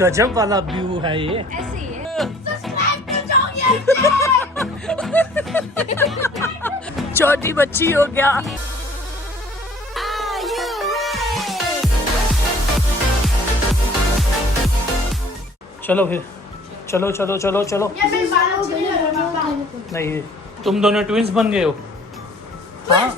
गजब वाला व्यू है ये। ऐसे ही है। छोटी बच्ची हो गया। चलो फिर चलो चलो चलो चलो। नहीं तुम दोनों ट्विंस बन गए हो। हाँ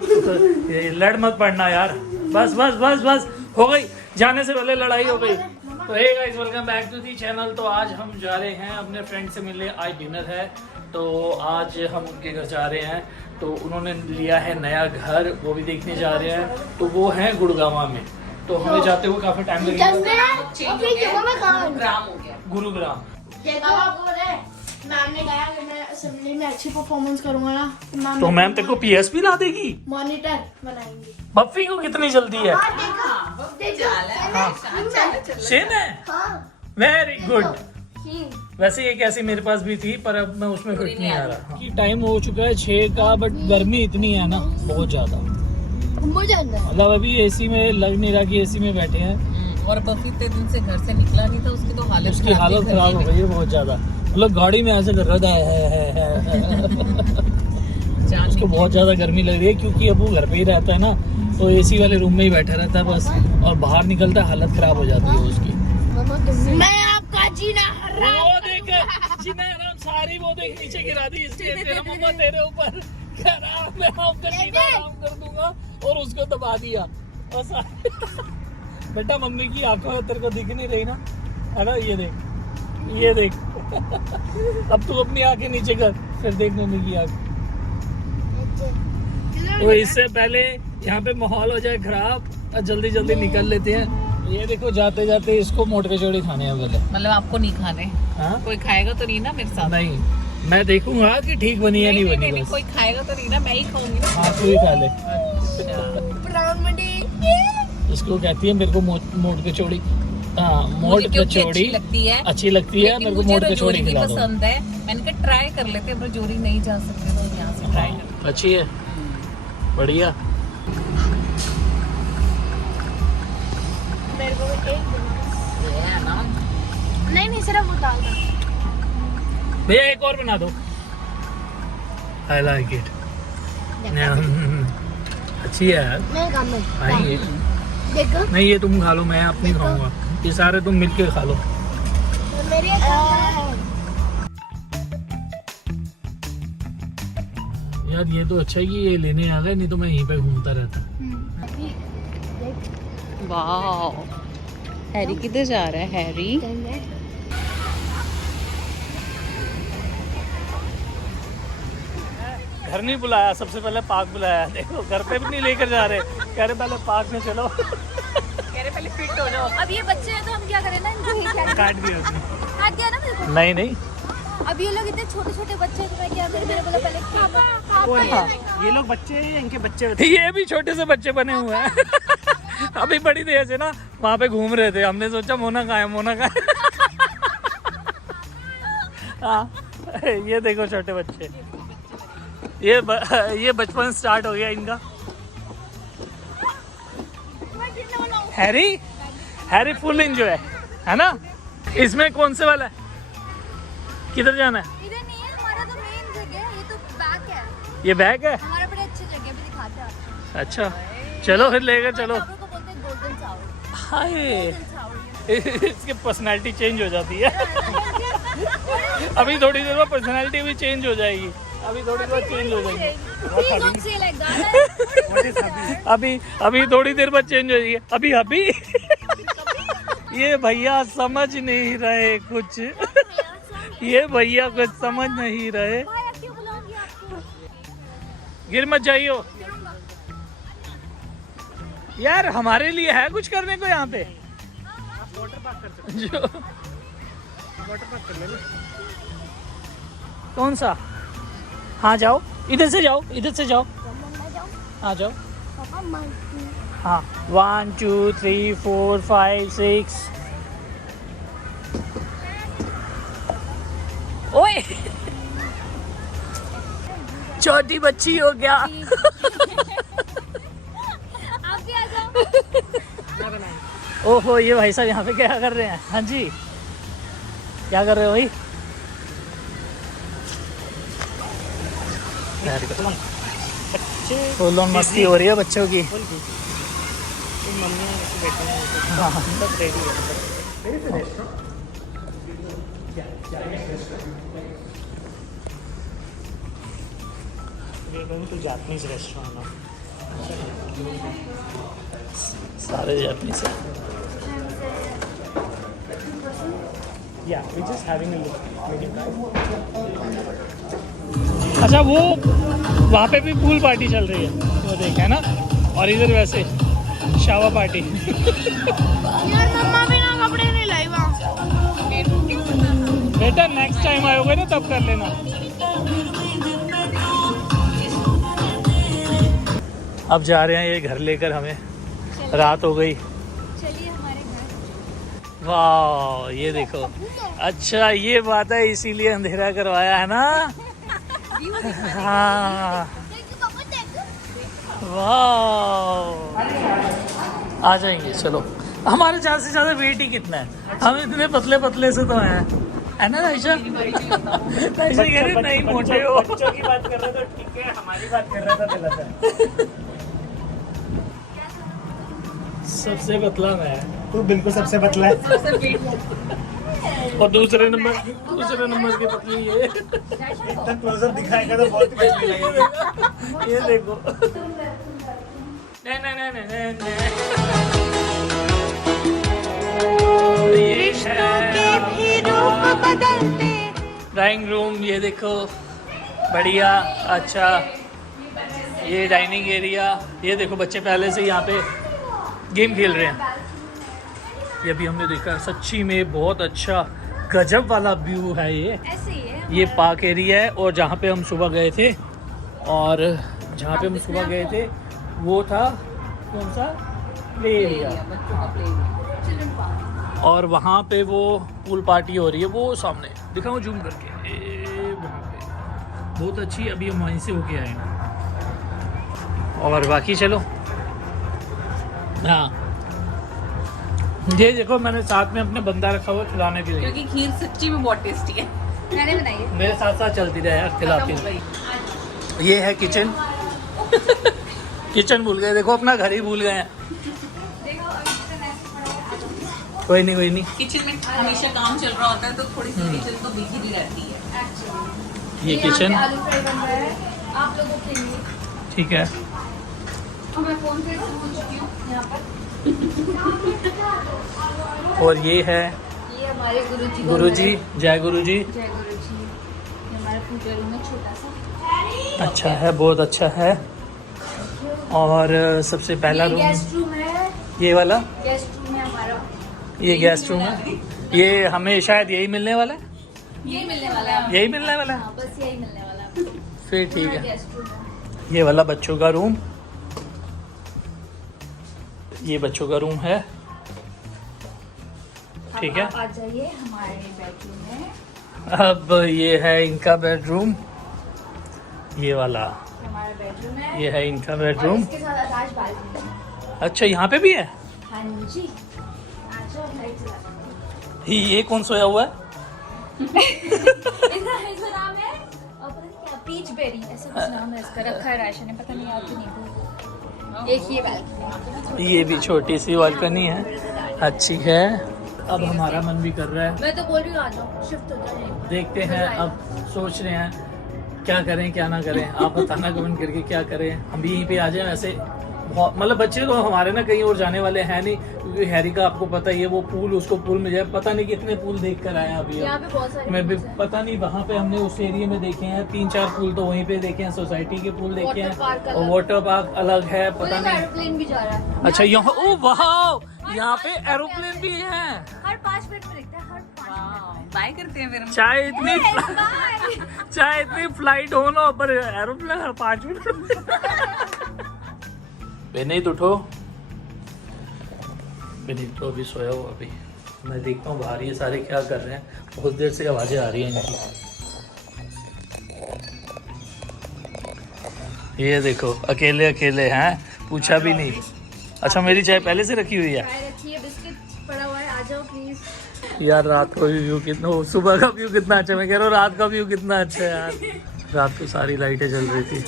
तो ये लड़ मत पड़ना यार। बस बस बस बस हो गई, जाने से पहले लड़ाई हो गई। तो hey guys welcome back to the channel. तो आज हम जा रहे हैं अपने फ्रेंड से मिलने। आज डिनर है तो आज हम उनके घर जा रहे हैं। तो उन्होंने लिया है नया घर, वो भी देखने जा रहे हैं। तो वो है गुड़गांव में। तो हमें जाते हुए काफी टाइम लगेगा। गुरुग्राम। मैम ने कहा कि मैं असेंबली में अच्छी परफॉर्मेंस करूंगा ना तो मैम तेरे को पीएसपी ला देगी, मॉनिटर बनाएंगे। बफ्फी को कितनी जल्दी है। सेम है। Very good. वैसे ये कैसी मेरे पास भी थी पर अब मैं उसमें फिट नहीं आ रहा। टाइम हो चुका है 6 का, बट गर्मी इतनी है ना बहुत ज्यादा। मतलब अभी एसी में लग नहीं रहा कि एसी में बैठे हैं। और बफी इतने दिन से घर से निकला नहीं था, उसकी तो उसकी हालत खराब हो गई है बहुत ज्यादा। मतलब गाड़ी में ऐसे कर रहा है। उसको बहुत ज्यादा गर्मी लग रही है क्योंकि अब वो घर पे ही रहता है ना, तो एसी वाले रूम में ही बैठा रहता है बस। और बाहर निकलता है हालत खराब हो जाती है उसकी। मैं आपका जीना वो देख जीना हराम सारी वो देख नीचे गिरा दी इसलिए तेरा मम्मा तेरे ऊपर मैं आपका जीना हराम कर दूंगा और उसको दबा दिया। बेटा मम्मी की आंखों तेरे को दिख नहीं रही ना, है ना। ये देख अब तू अपनी आंखें नीचे कर, फिर देख मम्मी की आंख। तो इससे पहले यहाँ पे माहौल हो जाए खराब और जल्दी जल्दी निकल लेते हैं। ये देखो जाते जाते इसको मोट कचौड़ी खाने हैं पहले। मतलब आपको नहीं खाने? हाँ? कोई खाएगा तो नहीं ना मेरे साथ? नहीं, मैं देखूंगा कि ठीक बनी है नहीं बनी। नहीं, कोई खाएगा तो नहीं ना, मैं ही खाऊंगी ना। हाँ तू ही खा ले। अच्छा। इसको कहती है मेरे को मोट कचौड़ी। हाँ मोट कचौड़ी अच्छी लगती है मेरे को। मोट कचौड़ी खिला दो। पसंद है, मैंने कहा ट्राई कर लेते हैं। रजौरी नहीं जा सकते तो यहाँ से ट्राई कर। अच्छी है, बढ़िया। मेरे को एक नहीं सिर्फ वो दाल भैया एक और बना दो। I like it. अच्छी है यार। देखो नहीं ये तुम खा लो, मैं अपनी खाऊंगा। ये सारे तुम मिलके खा लो। मेरी यार ये तो अच्छा है कि ये लेने आ गए, नहीं तो मैं यहीं पे घूमता रहता। वाह, हैरी किधर जा रहा है? हैरी घर नहीं बुलाया, सबसे पहले पार्क बुलाया। देखो घर पे भी नहीं लेकर जा रहे, कह रहे पहले पार्क में चलो। कह रहे पहले फिट हो जाओ। अब ये बच्चे हैं तो हम क्या करें ना, इनको ही क्या काट दी होती। काट दिया ना मेरे को। नहीं नहीं अब ये लोग इतने छोटे छोटे बच्चे हैं तो मैं क्या करूं? मेरे को पहले खेलना। ये लोग बच्चे हैं, इनके बच्चे ये भी छोटे से बच्चे बने हुए हैं। अभी बड़ी देर से ना वहाँ पे घूम रहे थे, हमने सोचा मोना कहाँ है, मोना कहाँ है। हाँ ये देखो छोटे बच्चे, ये बचपन स्टार्ट हो गया इनका। हैरी फुल एंजॉय है ना। इसमें कौन से वाला है, किधर जाना है? इधर नहीं है, हमारा तो मेन जगह है, ये तो बैक है। ये बैग है। हमारा बड़ी अच्छी जगह भी दिखाते हैं आपको। अच्छा चलो फिर लेकर चलो। चावल को बोलते हैं गोल्डन चावल। हाय इसकी पर्सनालिटी चेंज हो जाती है। अभी थोड़ी देर में पर्सनालिटी भी चेंज हो जाएगी। अभी थोड़ी देर चेंज हो जाएगी। अभी थोड़ी देर बाद चेंज हो जाएगी। अभी ये भैया समझ नहीं रहे कुछ। ये भैया कुछ समझ नहीं रहे। गिर मत जाइयो यार, हमारे लिए है कुछ करने को यहाँ पे। जो वाटर पार्क कर ले। कौन सा? हाँ जाओ, इधर से जाओ, इधर से जाओ। हाँ जाओ। हाँ 1 2 3 4 5 6। ओए छोटी बच्ची हो गया। आप भी आ जाओ। ओहो ये भाई साहब यहाँ पे क्या कर रहे हैं? हाँ जी क्या कर रहे हो भाई? फुल ऑन मस्ती हो रही है बच्चों की। तो जापानीज रेस्टोरेंट सारे जापानीज हैं। Yeah, we're just having a look. अच्छा वो वहाँ पे भी पूल पार्टी चल रही है वो देखा है ना, और इधर वैसे शावा पार्टी। यार मम्मा भी ना कपड़े नहीं लाई वहाँ। बेटा नेक्स्ट टाइम आयोगे ना तब कर लेना। अब जा रहे हैं ये घर लेकर हमें, रात हो गई। चलिए हमारे घर। वाह ये देखो, अच्छा ये बात है इसीलिए अंधेरा करवाया है ना। हाँ वाह आ जाएंगे चलो। हमारे ज़्यादा से ज़्यादा वेट ही कितना है, हम इतने पतले पतले से तो हैं, है ना आयशा? आयशा कह रही नहीं मोटे हो। बच्चों की बात कर रहे तो ठीक है, हमारी बात कर रहा था गलत है। सबसे पतला मैं, तू बिल्कुल सबसे पतला है। और दूसरे नंबर की पतली ये। इतना क्लोजअप दिखाएगा तो बहुत ही पतली लगेगी। ये देखो। नहीं। ड्राइंग रूम ये देखो बढ़िया। अच्छा ये डाइनिंग एरिया, ये देखो बच्चे पहले से यहाँ पे गेम खेल रहे हैं। ये भी हमने देखा, सच्ची में बहुत अच्छा गजब वाला व्यू है ये। ऐसे ही है। ये पार्क एरिया है, और जहाँ पे हम सुबह गए थे, और जहाँ पे हम सुबह गए थे वो था कौन सा प्ले एरिया, और वहाँ पे वो पूल पार्टी हो रही है वो सामने दिखाऊं जूम करके। वहाँ पे बहुत अच्छी, अभी हम वहीं से होके आए हैं। और बाकी चलो, हाँ ये देखो मैंने साथ में अपने बंदा रखा हुआ खिलाने के लिए, क्योंकि खीर सच्ची में बहुत टेस्टी है। मैंने बनाई है। मेरे साथ साथ चलती रहे यार खिलाती रहे। ये है किचन। किचन भूल गए, देखो अपना घर ही भूल गए हैं। देखो अभी किचन ऐसे पड़ा है। कोई नहीं। किचन में हमेशा काम चल रहा होता है तो थोड़ी सी किचन तो बिजी भी रहती है। एक्चुअली ये किचन आलू फ्राई बन रहा है आप लोगों के लिए। ठीक है। और मैं फोन पे पहुंच चुकी हूँ यहाँ पर। और ये है ये हमारे गुरुजी को गुरुजी, जय गुरुजी। जय गुरुजी। ये हमारा पूजा रूम है छोटा सा। अच्छा है, बहुत अच्छा है। और सबसे पहला ये रूम गेस्ट रूम है। ये वाला, गेस्ट रूम है हमारा। ये गेस्ट रूम है। ये हमें शायद यही मिलने वाला है, यही मिलने वाला है। यही मिलने वाला है। हाँ बस यही मिलने वाला है। फिर ठीक है। गेस्ट रूम है। ये वाला बच्चों का रूम, ये बच्चों का रूम है। ठीक है। आप आ जाइए हमारे बेडरूम में। अब ये है इनका बेडरूम, ये वाला हमारा बेडरूम है। ये है इनका और बेडरूम। इसके साथ अटैच बालकनी है। अच्छा यहाँ पे भी है। हाँ जी। आ जाओ लाइट जला। ये कौन सोया हुआ है? इसका नाम है और पता नहीं क्या पीच बेरी ऐसा कुछ नाम है इसका, रखा है राशन ने, पता नहीं याद भी नहीं भूल। एक ये बालकनी। ये भी छोटी सी बालकनी है, अच्छी है। अब हमारा मन भी कर रहा है, मैं तो बोल रही हूँ आ जाओ शिफ्ट हो जाए। देखते हैं। अब सोच रहे हैं क्या करें क्या ना करें, आप बताना कमेंट करके क्या करें। हम भी यहीं पे आ जाएं। ऐसे मतलब बच्चे तो हमारे ना कहीं और जाने वाले हैं नहीं, क्योंकि हैरी का आपको पता ही है वो पूल, उसको पूल में जाए। पता नहीं कितने पूल देख कर आए हैं अभी। यहाँ पे बहुत सारे मैं भी pools हैं। पता नहीं, वहाँ पे हमने उस एरिया में देखे हैं 3-4 पूल, तो वहीं पे देखे हैं। सोसाइटी के पूल देखे हैं, Water park और अलग। वाटर पार्क अलग है, पता उधर नहीं। एरोप्लेन भी जा रहा है। अच्छा यहाँ, ओ वाह, यहाँ पे एरोप्लेन भी है। हर 5 मिनट में दिखता है, हर 5 मिनट बाय करते हैं फिर हम। चाहे इतनी में। चाहे इतनी फ्लाइट हो ना, पर एरोप्लेन हर 5 मिनट। बेनीत उठो, बेनीत तो अभी सोया हुआ। अभी मैं देखता हूँ बाहर ये सारे क्या कर रहे हैं, बहुत देर से आवाज़ें आ रही हैं इनकी। ये देखो अकेले अकेले हैं, पूछा भी नहीं। अच्छा मेरी चाय पहले से रखी हुई है। चाय रखी है, बिस्किट पड़ा हुआ है, आ जाओ प्लीज। यार रात का भी व्यू कितना, सुबह का व्यू कितना अच्छा, मैं कह रहा हूँ रात का व्यू कितना अच्छा है यार। रात को सारी लाइटें जल रही थी।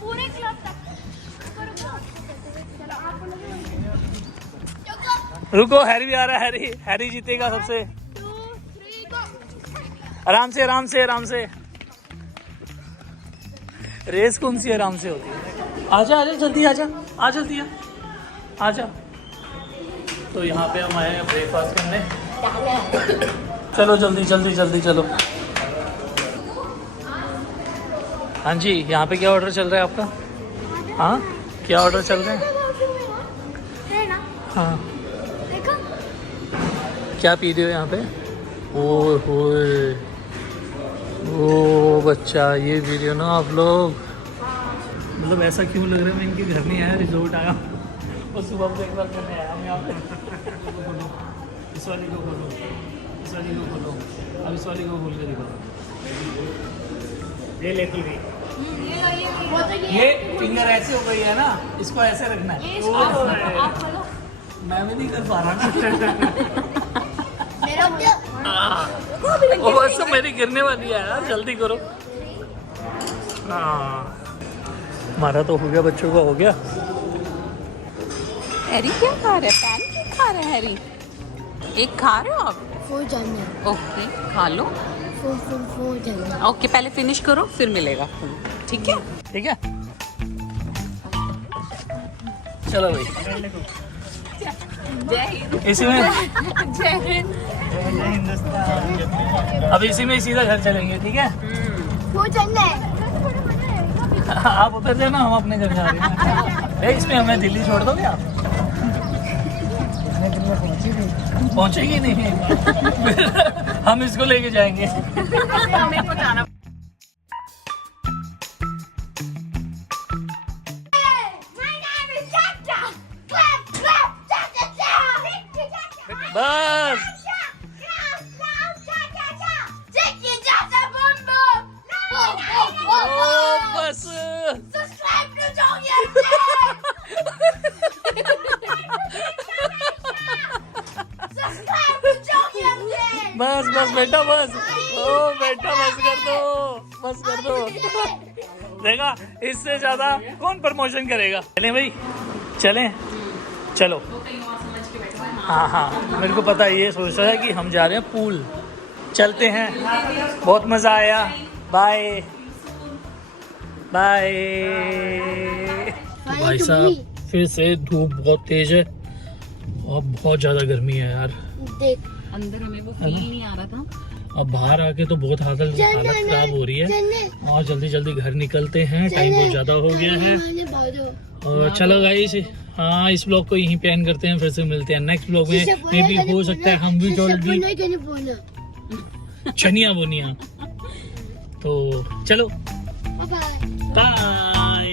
पूरे क्लब तक रुको, हैरी भी आ रहा है। हैरी हैरी जीतेगा सबसे। आराम से आराम से आराम से। रेस कौन सी आराम से होती है? आजा आजा जल्दी आजा, आ जल्दी आजा। तो यहाँ पे हम आए हैं ब्रेकफास्ट करने। चलो जल्दी जल्दी जल्दी चलो। हाँ जी, यहाँ पे क्या ऑर्डर चल रहा है आपका? हाँ क्या ऑर्डर चल रहे हैं? है ना, हाँ देखो क्या पी रहे हो यहाँ पे? ओए होए, ओ बच्चा, ये पी रहे हो ना आप लोग? मतलब ऐसा क्यों लग रहा है मैं इनके घर नहीं आया, रिजोर्ट आया और सुबह ब्रेकफास्ट करने आया हूँ यहाँ पे। इस वाली को खोलो, इस वाली को खोलो, अब इस वाली को खोल के दिखाओ। ये लेती गई। वो तो ये फिंगर ऐसे हो गई है ना, इसको ऐसे रखना है। आप बोलो मैं भी नहीं कर पा रहा ना। मेरा वो बस तो मेरी गिरने वाली है यार, जल्दी करो। हाँ हमारा तो हो गया, बच्चों का हो गया। हैरी क्या खा रहा है? पैनकेक खा रहा है हैरी। एक खा रहे हो आप? फूल जानना, ओके खा लो। फूल जानना। ओके पहले फिनिश करो फिर मिलेगा, ठीक है? ठीक है चलो भाई, जय हिंद। इसी में जय हिंद। अब इसी में सीधा घर चलेंगे, ठीक है? फूल जानना है। आप उतर जाना, हम अपने घर जा रहे हैं। ए, इसमें हमें दिल्ली छोड़ दोगे आप? पहुंचेगी नहीं। हम इसको लेके जाएंगे। हमें को जाना। बस ओ बस बस बस बेटा बस। ओ बेटा बस कर दो, बस कर दो। देखा, इससे ज्यादा कौन प्रमोशन करेगा? चलें भाई, चलें, चलो। हाँ हाँ मेरे को पता है, ये सोच रहा है कि हम जा रहे हैं पूल। चलते हैं, बहुत मज़ा आया। Bye bye. भाई साहब फिर से धूप बहुत तेज है और बहुत ज़्यादा गर्मी है यार। देख अंदर हमें वो फील नहीं आ रहा था। अब बाहर आके तो बहुत हालत खराब हो रही है और जल्दी जल्दी घर निकलते हैं, टाइम बहुत ज़्यादा हो गया है। और चलो गाइस, हाँ इस ब्लॉग को यहीं पे एंड करते हैं, फिर से मिलते हैं नेक्स्ट ब्लॉग में। मे भी हो सकता है हम भी जल्दी चनिया बोनिया। तो चलो बाय। बाय।